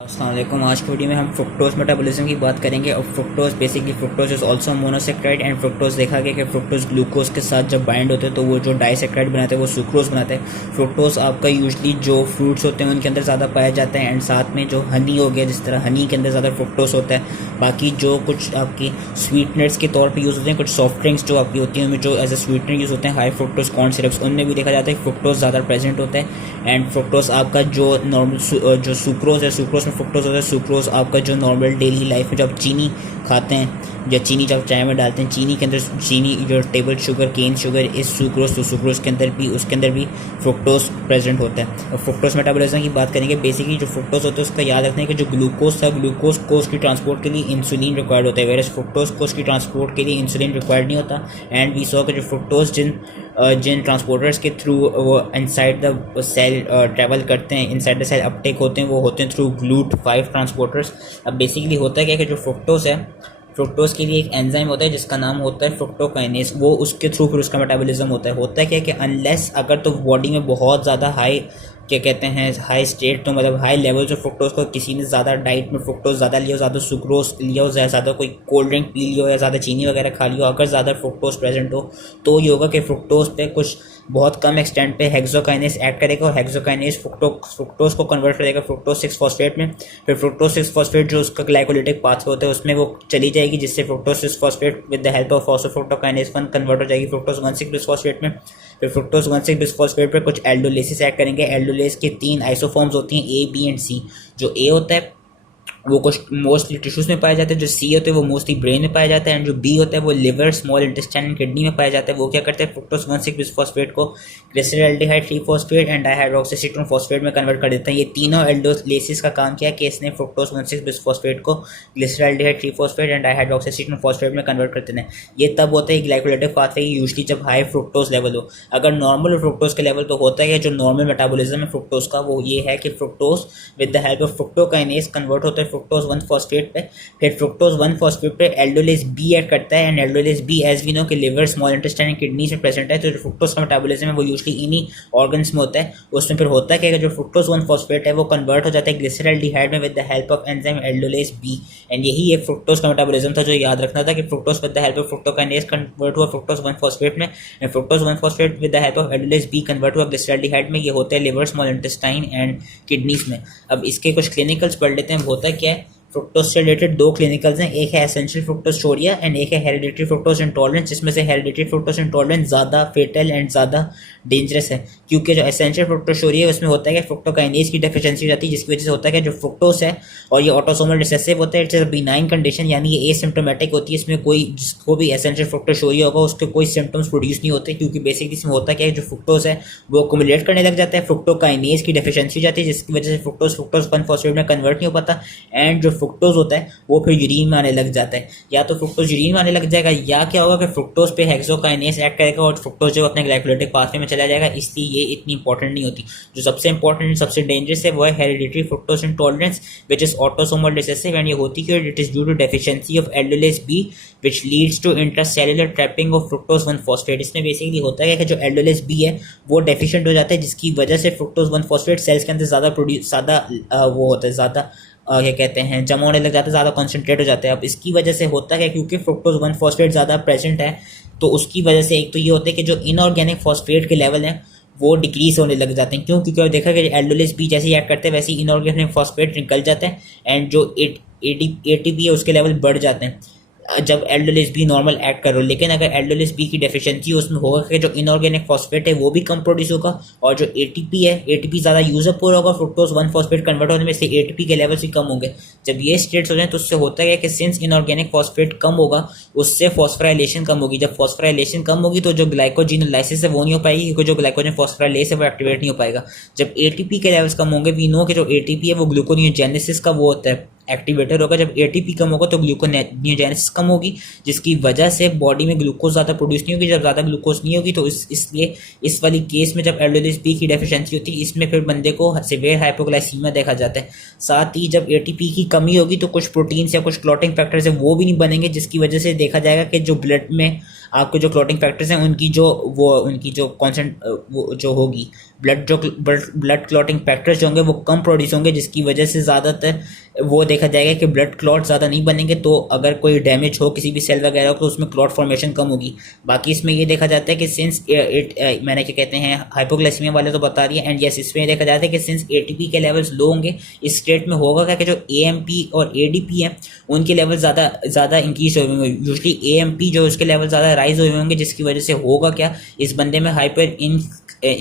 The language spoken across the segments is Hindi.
अस्सलाम वालेकुम। आज की वीडियो में हम फ्रुक्टोज मेटाबॉलिज्म की बात करेंगे। और fructose basically fructose is also monosaccharide and fructose देखा गया कि फ्रुक्टोज ग्लूकोज के साथ जब बाइंड होते हैं तो वो जो डाइसेक्राइड बनाते हैं वो सुक्रोज बनाते हैं। फ्रुक्टोज आपका यूजली जो फ्रूट्स होते हैं उनके अंदर ज़्यादा पाया जाता है एंड साथ में जो हनी हो गया, जिस तरह हनी के अंदर ज़्यादा फ्रुक्टोज होता है। बाकी जो कुछ आपकी स्वीटनर्स के तौर पर यूज़ होते हैं, कुछ सॉफ्ट ड्रिंक्स जो आपकी होती हैं उनमें जो एज ए स्वीटनर यूज़ होते हैं हाई फ्रुक्टोज कॉर्न सिरप्स, उनमें भी देखा जाता है फ्रुक्टोज ज़्यादा प्रेजेंट होता है। एंड फ्रुक्टोज आपका जो नॉर्मल जो सुक्रोज है, सुक्रोज में फ्रुक्टोज होता है। सुक्रोज आपका जो नॉर्मल डेली लाइफ में जब चीनी खाते हैं या चीनी जब चाय में डालते हैं, चीनी के अंदर चीनी जो टेबल शुगर केन शुगर इस सुक्रोज, तो सुक्रोज के अंदर भी उसके अंदर भी फ्रुक्टोज प्रेजेंट होता है। और फ्रुक्टोज मेटाबॉलिज्म की बात करेंगे। बेसिकली जो फ्रुक्टोज होता है उसका याद रखना है कि जो ग्लूकोज था, ग्लूकोज को उसकी ट्रांसपोर्ट के लिए इंसुलिन रिक्वायर्ड होता है, वेरस फ्रुक्टोज को उसकी ट्रांसपोर्ट के लिए इंसुलिन रिक्वायर्ड नहीं होता। एंड वी सॉ कि जो फ्रुक्टोज जिन ट्रांसपोर्टर्स के थ्रू वो इनसाइड द सेल ट्रैवल करते हैं, इनसाइड द सेल अपटेक होते हैं, वो होते हैं थ्रू GLUT5 ट्रांसपोर्टर्स। अब बेसिकली होता क्या है कि जो फ्रुक्टोज है, फ्रुक्टोज के लिए एक एंजाइम होता है जिसका नाम होता है फ्रुक्टोकाइनेज। वो उसके थ्रू फिर उसका मेटाबॉलिज्म होता है क्या कि अनलेस अगर तो बॉडी में बहुत ज़्यादा हाई क्या कहते हैं हाई स्टेट, तो मतलब हाई लेवल जो फ्रुक्टोज को किसी ने ज़्यादा डाइट में फ्रुक्टोज ज़्यादा लिया हो, ज़्यादा सुक्रोज लिया हो, ज़्यादा कोई कोल्ड ड्रिंक पी लियो या ज़्यादा चीनी वगैरह खा लियो, अगर ज़्यादा फ्रुक्टोज प्रेजेंट हो तो ये होगा कि फ्रुक्टोज पे कुछ बहुत कम एक्सटेंट पे हेक्सोकाइनेज एक्ट करेगा और हेक्सोकाइनेज फ्रुक्टोज को कन्वर्ट करेगा फ्रुक्टोज 6 फॉस्फेट में। फिर फ्रुक्टोज 6 फॉस्फेट जो उसका ग्लाइकोलिटिक पाथवे होता है उसमें वो चली जाएगी, जिससे fructose 6 phosphate with the help of phosphofructokinase 1 convert हो जाएगी फ्रुक्टोज 1,6 बिसफॉस्फेट में। फिर फ्रुक्टोज 1,6 बिसफॉस्फेट पर कुछ एल्डोलेसिस एक्ट करेंगे। एल्डोलेस के 3 आइसोफॉर्म्स होती हैं, ए बी एंड सी। जो ए होता है वो कुछ मोस्टली टिश्यूज में पाया जाता है, जो सी होते हैं वो मोस्टली ब्रेन में पाया जाता है, एंड जो बी होता है वो liver, small intestine and kidney में पाया जाता है। वो क्या करते हैं फ्रुक्टोज 1,6 बिसफॉस्फेट को ग्लिसरॉल्डिहाइड 3 फॉस्फेट एंड डाइहाइड्रोक्सीसीटोन फॉस्फेट में कन्वर्ट कर देते हैं। ये तीनों एल्डोलेसिस का काम किया कि इसने फ्रुक्टोज 1,6 बिसफॉस्फेट को ग्लिसरॉल्डिहाइड 3 फॉस्फेट एंड डाइहाइड्रोक्सीसीटोन फॉस्फेट में कन्वर्ट कर देते हैं। ये तब होता है ग्लाइकोलाइटिक पाथवे यूजली जब हाई फ्रुक्टोज लेवल हो। अगर नॉर्मल फ्रुक्टोज के लेवल तो होता है जो नॉर्मल मेटाबॉलिज्म है फ्रुक्टोज का वो ये है कि fructose with the help of fructokinase convert होता है फ्रुक्टोज 1 फॉस्फेट पे। फिर फ्रुक्टोज 1 फॉस्फेट पे एल्डोलेस बी ऐड करता है, and aldolase B as we know कि liver, small intestine and kidney में प्रेजेंट है। तो जो फ्रुक्टोज का मेटाबॉलिज्म है वो यूजुअली इन्हीं ऑर्गन्स में होता है। उसमें फिर होता है कि जो फ्रुक्टोज 1 फॉस्फेट है वो कन्वर्ट हो जाता है ग्लिसरॉल्डिहाइड में with the help of enzyme aldolase B. And यही एक फ्रुक्टोज का मेटाबॉलिज्म था जो याद रखना था कि fructose with the help of fructokinase convert हुआ फ्रुक्टोज 1 फॉस्फेट में, and fructose 1 phosphate with the help of aldolase B convert हुआ ग्लिसरॉल्डिहाइड में। ये होता है liver, small intestine and kidneys में। अब इसके कुछ क्लिनिकल्स पढ़ लेते हैं। होता क्या है, फ्रुक्टोज से रिलेटेड 2 क्लिनिकल्स हैं, एक है एसेंशियल फ्रुक्टोजोरिया एंड एक है हेरिडिटरी फ्रुक्टोज इंटॉलरेंस, जिसमें से हेरिडिटरी फ्रुक्टोज इंटॉलरेंस ज़्यादा फेटल एंड ज़्यादा डेंजरस है। क्योंकि जो एसेंशियल फ्रुक्टोजोरिया है उसमें होता है कि फ्रुक्टोकाइनेज की डेफिशिएंसी हो जाती है, जिसकी वजह से होता है कि जो फ्रुक्टोज है और ये ऑटोसोमल रिसेसिव होता है, इट्स अ बिनाइन कंडीशन, यानी ये एसिम्प्टोमेटिक होती है। इसमें कोई जिसको भी एसेंशियल फ्रुक्टोजोरिया होगा उसके कोई सिम्टम्स प्रोड्यूस नहीं होते, क्योंकि बेसिकली इसमें होता क्या है जो फ्रुक्टोज है वो अक्युमुलेट करने लग जाता है, फ्रुक्टोकाइनेज की डेफिशिएंसी हो जाती है, जिसकी वजह से फ्रुक्टोज 1 फॉस्फेट में कन्वर्ट नहीं हो पाता, एंड जो फ्रुक्टोज होता है वो फिर यूरिन में आने लग जाता है। या तो फ्रुक्टोज यूरिन में आने लग जाएगा, या क्या होगा कि फ्रुक्टोज पे हेक्सोकाइनेज एक्ट करेगा और फ्रुक्टोज जो अपने ग्लाइकोलाइटिक पाथवे में चला जाएगा, इसलिए ये इतनी इंपॉर्टेंट नहीं होती। जो सबसे इंपॉर्टेंट, सबसे डेंजरस है वो है hereditary fructose intolerance which is autosomal recessive, and ये होती है it is due to deficiency of aldolase B which leads to intracellular trapping of fructose 1 phosphate. इसमें बेसिकली होता है कि जो एल्डोलेस बी है वो डेफिशिएंट हो जाता है, जिसकी वजह से फ्रुक्टोज 1 फॉस्फेट सेल्स के अंदर ज़्यादा वो होता है, ज़्यादा क्या कहते हैं जमा होने लग जाता है, ज़्यादा कॉन्सेंट्रेट हो जाता है। अब इसकी वजह से होता है क्योंकि फ्रुक्टोज 1 फॉस्फेट ज़्यादा प्रेजेंट है, तो उसकी वजह से एक तो ये होता है कि जो इनऑर्गेनिक फॉस्फेट के लेवल हैं वो डिक्रीज होने लग जाते हैं। क्यों? क्योंकि देखा कि एल्डोलेस बी जैसे ही ऐड करते हैं वैसे ही इनऑर्गेनिक फॉस्फेट निकल जाते हैं, एंड जो एटीपी है उसके लेवल बढ़ जाते हैं जब एल्डोलेस बी नॉर्मल एक्ट करो। लेकिन अगर एल्डोलेस बी की डेफिशिएंसी उसमें होगा कि जो इनऑर्गेनिक फॉस्फेट है वो भी कम प्रोड्यूस होगा, और जो एटीपी है एटीपी ज़्यादा यूजअप हो रहा होगा फ्रुक्टोज 1 फॉस्फेट कन्वर्ट होने में, इसलिए एटीपी के लेवल्स भी कम होंगे। जब ये स्टेट्स हो जाए तो उससे होता है कि सिंस इनऑर्गेनिक फॉस्फेट कम होगा उससे फॉस्फोराइलेशन कम होगी। जब फॉस्फोराइलेशन कम होगी तो जो ग्लाइकोजिनोलाइसिस है वो नहीं हो पाएगी, क्योंकि जो ग्लाइकोजन फॉस्फोराइलेस है वो एक्टिवेट नहीं हो पाएगा। जब एटीपी के लेवल्स कम होंगे, वी नो कि जो एटीपी है वो ग्लूकोनियोजेनेसिस का वो होता है, एक्टिवेटर होगा। जब एटीपी कम होगा तो ग्लूकोनियोजेनेसिस कम होगी, जिसकी वजह से बॉडी में ग्लूकोज ज़्यादा प्रोड्यूस नहीं होगी। जब ज़्यादा ग्लूकोज नहीं होगी तो इसलिए इस वाली केस में जब एल्डोलेस बी की डेफिशिएंसी होती है इसमें फिर बंदे को सिवियर हाइपोग्लाइसीमिया देखा जाता है। साथ ही जब एटीपी की कमी होगी तो कुछ प्रोटीन्स या कुछ क्लॉटिंग फैक्टर्स है वो भी नहीं बनेंगे, जिसकी वजह से देखा जाएगा कि जो ब्लड में आपके जो क्लॉटिंग फैक्टर्स हैं उनकी जो कॉन्सेंट वो जो होगी ब्लड क्लॉटिंग फैक्टर्स जो होंगे वो कम प्रोड्यूस होंगे, जिसकी वजह से ज़्यादातर वो देखा जाएगा कि ब्लड क्लॉट ज़्यादा नहीं बनेंगे। तो अगर कोई डैमेज हो किसी भी सेल वगैरह तो उसमें क्लॉट फॉर्मेशन कम होगी। बाकी इसमें ये देखा जाता है कि सिंस मैंने क्या कहते हैं हाइपोग्लाइसीमिया वाले तो बता दिया, एंड यस इसमें देखा जाता है कि सिंस एटीपी के लेवल्स लो होंगे इस स्टेट में होगा क्या कि जो एएमपी और एडीपी हैं उनके लेवल ज़्यादा इंक्रीज हुए होंगे। यूजली एएमपी जो उसके लेवल ज़्यादा राइज हुए होंगे, जिसकी वजह से होगा क्या, इस बंदे में हाइपर इन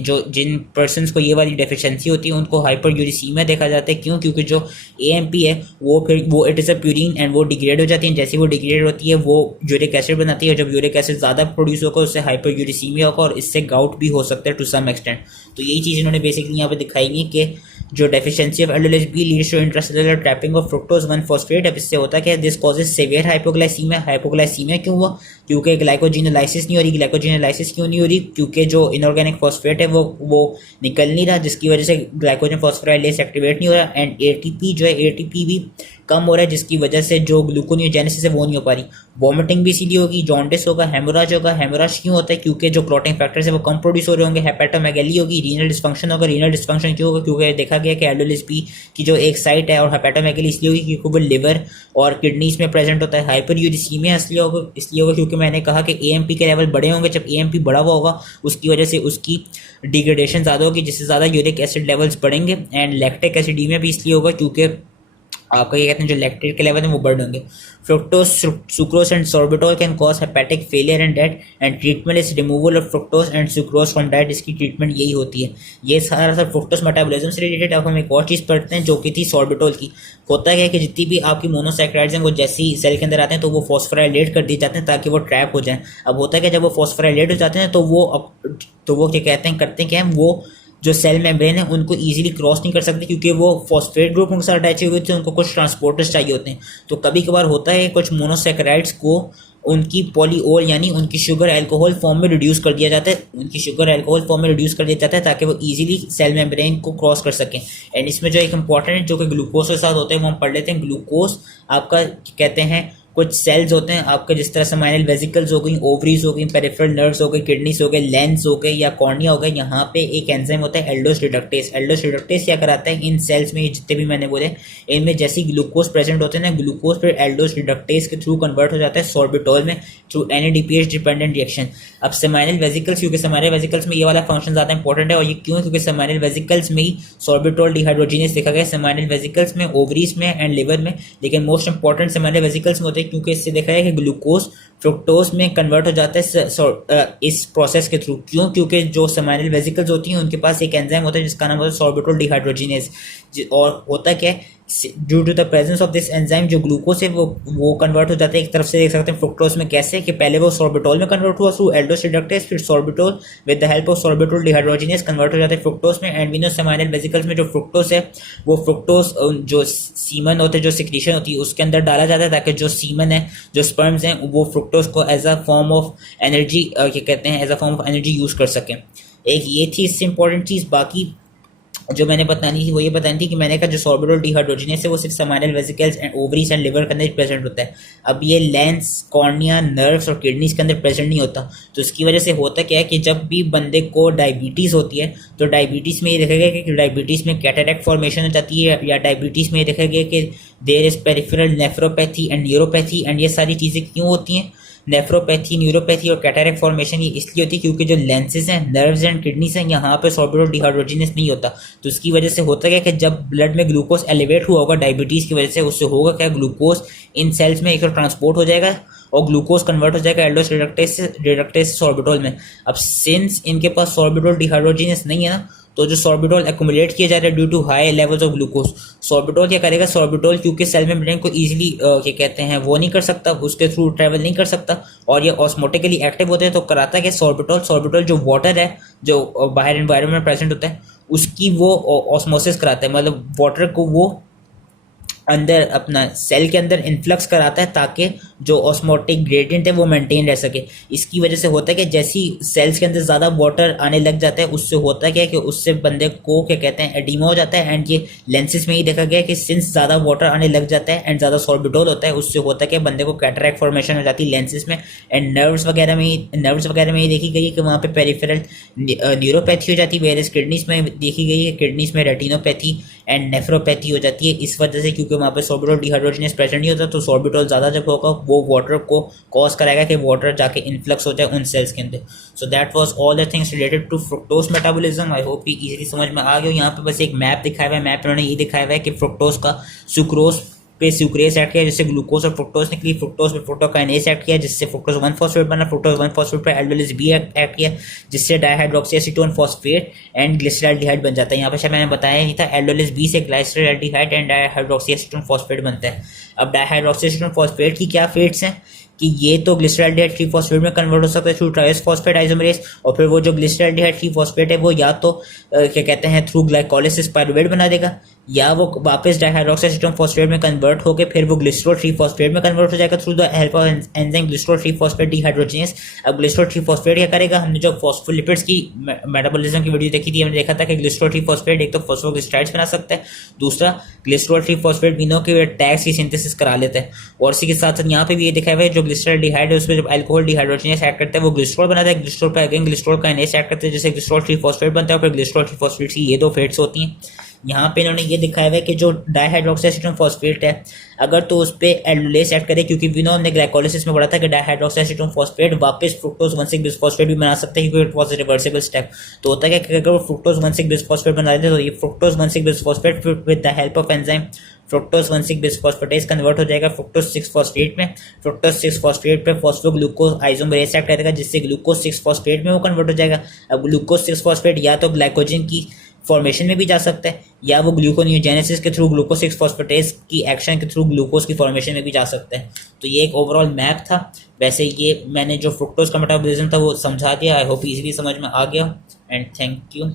जो जिन पर्सन्स को ये वाली डेफिशिएंसी होती है उनको हाइपर यूरिसीमिया देखा जाता है। क्यों? क्योंकि जो एएमपी है वो it is a purine and वो डिग्रेड हो जाती है। जैसे वो डिग्रेड होती है वो यूरिक एसिड बनाती है, जब यूरिक एसिड ज़्यादा प्रोड्यूस होगा उससे हाइपर यूरिसीमिया होगा और इससे गाउट भी हो सकता है टू सम एक्सटेंट। तो यही चीज़ इन्होंने बेसिकली यहाँ पे दिखाई है कि जो deficiency of aldolase B leads to intracellular trapping of fructose one phosphate. अब इससे होता है कि दिस कॉजेज सेवियर हाइपोग्लाइसीमिया क्यों हुआ? क्योंकि ग्लाइकोजिनोलाइसिस नहीं हो रही। ग्लाइकोजिनोलाइसिस क्यों नहीं हो रही? क्योंकि जो इनऑर्गेनिक फॉस्फेट है वो निकल नहीं रहा, जिसकी वजह से ग्लाइकोजन फॉस्फोराइलेज एक्टिवेट नहीं हो रहा, एंड एटीपी जो है एटीपी भी कम हो रहा है, जिसकी वजह से जो ग्लूकोनियोजेनेसिस है वो नहीं हो पा रही। वॉमिटिंग भी इसीलिए होगी, जॉन्डिस होगा, हेमोराज होगा। हेमोराज क्यों होता है? क्योंकि जो क्लॉटिंग फैक्टर्स है वो कम प्रोड्यूस हो रहे होंगे। हेपेटोमेगैली होगी, रीनल डिस्फंक्शन होगा। रीनल डिस्फंक्शन क्यों होगा? क्योंकि देखा गया कि एल्डोलिस बी की जो एक साइट है, और हेपेटोमेगैली इसलिए होगी क्योंकि वो लिवर और किडनीज में प्रेजेंट होता है। हाइपर यूरिसीमिया इसलिए होगा क्योंकि मैंने कहा कि एएमपी के लेवल बड़े होंगे। जब एएमपी बढ़ा हुआ होगा उसकी वजह से उसकी डिग्रेडेशन ज़्यादा होगी, जिससे ज़्यादा यूरिक एसिड लेवल्स बढ़ेंगे। एंड लैक्टिक एसिडीमिया भी इसलिए होगा क्योंकि आपका ये कहते हैं जो लैक्टेट के लेवल है वो बढ़ होंगे। Fructose, sucrose and sorbitol can cause hepatic failure and death, and treatment is removal of fructose and sucrose from diet. इसकी ट्रीटमेंट यही होती है। ये सारा फ्रुक्टोज मेटाबॉलिज्म से रिलेटेड। अब हम एक और चीज़ पढ़ते हैं जो कि थी सॉर्बिटोल की। होता है कि जितनी भी आपकी मोनोसैकेराइड्स हैं वो जैसे ही सेल के अंदर आते हैं तो वो फॉस्फोराइलेट कर दिए जाते हैं ताकि वो ट्रैप हो जाएं। अब होता है कि जब वो फॉस्फोराइलेट हो जाते हैं तो वो क्या कहते हैं करते हैं क्या, वो जो सेल मेम्ब्रेन है उनको इजीली क्रॉस नहीं कर सकते क्योंकि वो फॉस्फेट ग्रुप उनके साथ अटैच हुए थे। उनको कुछ ट्रांसपोर्टर्स चाहिए होते हैं। तो कभी कभार होता है कुछ मोनोसैकेराइड्स को उनकी पॉलीओल यानी उनकी शुगर अल्कोहल फॉर्म में रिड्यूस कर दिया जाता है ताकि वो इजीली सेल मेम्ब्रेन को क्रॉस कर सकें। एंड इसमें जो एक इंपॉर्टेंट है जो कि ग्लूकोज के साथ होते हैं वो हम पढ़ लेते हैं। ग्लूकोज आपका कहते हैं कुछ सेल्स होते हैं आपके, जिस तरह समाइनल वेसिकल्स हो गई, ओवरीज हो गई, पेरिफेरल नर्व्स हो गई, किडनीज हो गए, लेंस हो गए या कॉर्निया हो गए। यहाँ पे एक एंजाइम होता है एल्डोस रिडक्टेस। एल्डोस रिडक्टेस क्या कराता है इन सेल्स में, जितने भी मैंने बोले इनमें जैसे ग्लूकोज प्रेजेंट होते हैं ना, ग्लूकोज फिर एल्डोस रिडक्टेस के थ्रू कन्वर्ट हो जाता है सॉर्बिटोल में थ्रू एनएडीपीएच डिपेंडेंट रिएक्शन। अब समाइनल वेसिकल्स, क्योंकि समाइनल वेसिकल्स में ये वाला फंक्शन ज़्यादा इंपॉर्टेंट है, और ये क्यों? क्योंकि समाइनल वेसिकल्स में ही सॉर्बिटोल डिहाइड्रोजिनेस देखा गया, समाइनल वेसिकल्स में, ओवरीज में एंड लिवर में। लेकिन मोस्ट इंपॉर्टेंट समाइनल वेसिकल्स में होते हैं क्योंकि इससे देखा है कि ग्लूकोज फ्रुक्टोज में कन्वर्ट हो जाता है इस प्रोसेस के थ्रू। क्यों? क्योंकि जो समाइनल वेसिकल्स होती हैं उनके पास एक एंजाइम होता है जिसका नाम होता है सॉर्बिटोल डिहाइड्रोजिनेस। और होता क्या है, due to the presence of this enzyme जो ग्लूकोज है वो कन्वर्ट हो जाता है एक तरफ से। देख सकते हैं फ्रुक्टोज में कैसे कि पहले वो सॉर्बिटोल में कन्वर्ट हुआ थ्रू एल्डोस रिडक्टेस, फिर sorbitol with the help of sorbitol dehydrogenase convert हो जाता है फ्रुक्टोज में। एंड वीनो समाइनल वेसिकल्स में जो फ्रुक्टोज है वो फ्रुक्टोज जो सीमन होते हैं, जो सिक्रीशन होती है उसके अंदर डाला जाता है ताकि जो सीमन है, जो स्पर्म्स हैं, वो फ्रुक्टोज को as a form of energy क्या कहते हैं as a form of energy use कर सकें। एक ये थी इससे इंपॉर्टेंट चीज़। बाकी जो मैंने बतानी थी वो ये बतानी थी कि मैंने कहा जो सॉर्बिटोल डिहाइड्रोजिनेस है वो सिर्फ seminal vesicles and ovaries and liver के अंदर प्रेजेंट होता है। अब ये लेंस, कॉर्निया, नर्व्स और किडनीज के अंदर प्रेजेंट नहीं होता। तो इसकी वजह से होता क्या है कि जब भी बंदे को डायबिटीज़ होती है तो डायबिटीज़ में ये देखा गया कि डायबिटीज़ में कैटरेक्ट फॉर्मेशन हो जाती है, या डायबिटीज़ में ये देखा गया कि there is peripheral nephropathy and neuropathy. And ये सारी चीज़ें क्यों होती हैं? नेफ्रोपैथी, न्यूरोपैथी और कैटरेक्ट फॉर्मेशन ये इसलिए होती है क्योंकि जो लेंसेज हैं, नर्व्स एंड किडनीज हैं, यहाँ पे सॉर्बिटोल डिहाइड्रोजिनेस नहीं होता। तो इसकी वजह से होता क्या कि जब ब्लड में ग्लूकोज एलिवेट हुआ होगा डायबिटीज़ की वजह से, उससे होगा क्या, ग्लूकोज इन सेल्स में एक तो ट्रांसपोर्ट हो जाएगा और ग्लूकोज कन्वर्ट हो जाएगा एल्डोस रिडक्टेस से सॉर्बिटोल में। अब सिंस इनके पास सॉर्बिटोल डिहाइड्रोजिनेस नहीं है ना, तो जो सॉर्बिटोल एक्यूमुलेट किया जा रहा है due to high levels of glucose, sorbitol क्या करेगा, सॉर्बिटोल क्योंकि सेल मेम्ब्रेन को इजीली क्या कहते हैं वो नहीं कर सकता, उसके थ्रू ट्रैवल नहीं कर सकता और ये ऑस्मोटिकली एक्टिव होते हैं, तो कराता है कि सॉर्बिटोल जो वाटर है जो बाहर एनवायरनमेंट में प्रेजेंट होता है उसकी वो ऑस्मोसिस कराता है, मतलब वाटर को वो अंदर अपना सेल के अंदर इन्फ्लक्स कराता है ताकि जो ऑस्मोटिक ग्रेडियंट है वो मेंटेन रह सके। इसकी वजह से होता है कि जैसी सेल्स के अंदर ज़्यादा वाटर आने लग जाता है उससे होता है क्या कि उससे बंदे को क्या कहते हैं एडिमा हो जाता है। एंड ये लेंसेज में ही देखा गया है कि सिंस ज़्यादा वाटर आने लग जाता है एंड ज़्यादा सॉर्बिटोल होता है उससे होता है कि बंदे को कैटरैक्ट फॉर्मेशन हो जाती है लेंसेज में। एंड नर्व्स वगैरह में ही देखी गई है कि वहाँ पे पेरिफेरल न्यूरोपैथी हो जाती है। वेरियस किडनीज में देखी गई है, किडनीज में रेटिनोपैथी एंड नेफ्रोपैथी हो जाती है इस वजह से, क्योंकि वहाँ पे सॉर्बिटोल डिहाइड्रोजनेस प्रेजेंट नहीं होता। तो सॉर्बिटोल ज़्यादा जब होगा वो वाटर को कॉज कराएगा कि वाटर जाके इन्फ्लक्स हो जाए उन सेल्स के अंदर। So that was all the things related to fructose metabolism. I hope ये इजीली समझ में आ गया। यहाँ पे बस एक मैप दिखाया हुआ है, मैप उन्होंने ये दिखाया हुआ है कि फ्रुक्टोज का सुक्रोज पे सुक्रेस ऐड किया जिससे ग्लूकोज और फ्रुक्टोज निकली, फ्रुक्टोज पे फ्रुक्टोकाइनेस ऐड किया जिससे फ्रुक्टोज 1 फॉस्फेट बना, फ्रुक्टोज 1 फॉस्फेट पे एल्डोलिस बी ऐड किया जिससे dihydroxy acetone phosphate and glyceraldehyde बन जाता है। यहाँ पे शायद मैंने बताया नहीं था, एल्डोलिस बी से glyceraldehyde and dihydroxy acetone phosphate बनता है। अब डाइहाइड्रोक्सी एसीटोन फॉस्फेट की क्या फेट्स हैं कि ये तो ग्लिसरॉल्डिहाइड 3 फॉस्फेट में कन्वर्ट हो सकता है थ्रू ट्राइस फॉस्फेट आइसोमरेज, और फिर वो जो ग्लिसरॉल्डिहाइड 3 फॉस्फेट है वो या तो क्या कहते हैं थ्रू ग्लाइकोलिसिस पायरुवेट बना देगा या वो वापस डाइहाइड्रोक्सी एसीटोन फॉस्फेट में कन्वर्ट होकर फिर वो ग्लिसरॉल 3 फॉस्फेट में कन्वर्ट हो जाएगा through the help of enzyme glycerol 3 phosphate dehydrogenase. अब ग्लिसरॉल 3 फॉस्फेट क्या करेगा, हमने जो फॉस्फोलिपिड्स की मेटाबॉलिज्म की वीडियो देखी थी हमने देखा था कि ग्लिसरॉल 3 फॉस्फेट एक तो फॉस्फोग्लिसराइड्स बना सकता है, दूसरा ग्लिसरॉल 3 फॉस्फेट बिनो के टैग्स की सिंथेसिस करा लेता है। और इसी के साथ साथ यहाँ पे भी ये दिखाया हुआ है जो ग्लिसरॉल्डिहाइड है उसमें जब अल्कोहल डिहाइड्रोजनेस ऐड करता है वो ग्लिसरॉल बनाता है, ग्लिसरॉल पे अगेन ग्लिसरॉल काइनेस ऐड करते हैं जिससे ग्लिसरॉल 3 फॉस्फेट बनता है और फिर ग्लिसरॉल 3 फॉस्फेट की ये दो फेट्स होती हैं। यहाँ पे इन्होंने ये दिखाया हुआ है कि जो डाइहाइड्रोक्सी एसीटोन फॉस्फेट है अगर तो उस पर एल्डोलेस ऐड करे, क्योंकि भी हमने ग्लाइकोलिसिस में पढ़ा था कि डाइहाइड्रोक्सी एसीटोन फॉस्फेट वापस फ्रुक्टोज 1,6 बिसफॉस्फेट भी बना सकते हैं क्योंकि it was a reversible step. तो होता है कि अगर वो फ्रुक्टोज 1,6 बिसफॉस्फेट बना देते तो ये fructose 1,6 bisphosphate with the help of enzyme fructose 1,6 bisphosphatase convert हो जाएगा फ्रुक्टोज 6 फॉस्फेट में। फ्रुक्टोज 6 फॉस्फेट पे फॉस्फोग्लूकोज आइसोमरेज ऐड करेगा जिससे ग्लूकोज 6 फॉस्फेट में वो कन्वर्ट हो जाएगा। अब ग्लूकोज 6 फॉस्फेट या तो ग्लाइकोजन की फॉर्मेशन में भी जा सकता है या वो ग्लूकोनियोजेनेसिस के थ्रू ग्लूकोज 6 फॉस्फेटेज की एक्शन के थ्रू ग्लूकोज की फॉर्मेशन में भी जा सकता है। तो ये एक ओवरऑल मैप था। वैसे ये मैंने जो फ्रुक्टोज का मेटाबॉलिज्म था वो समझा दिया। आई होप इजीली समझ में आ गया एंड थैंक यू।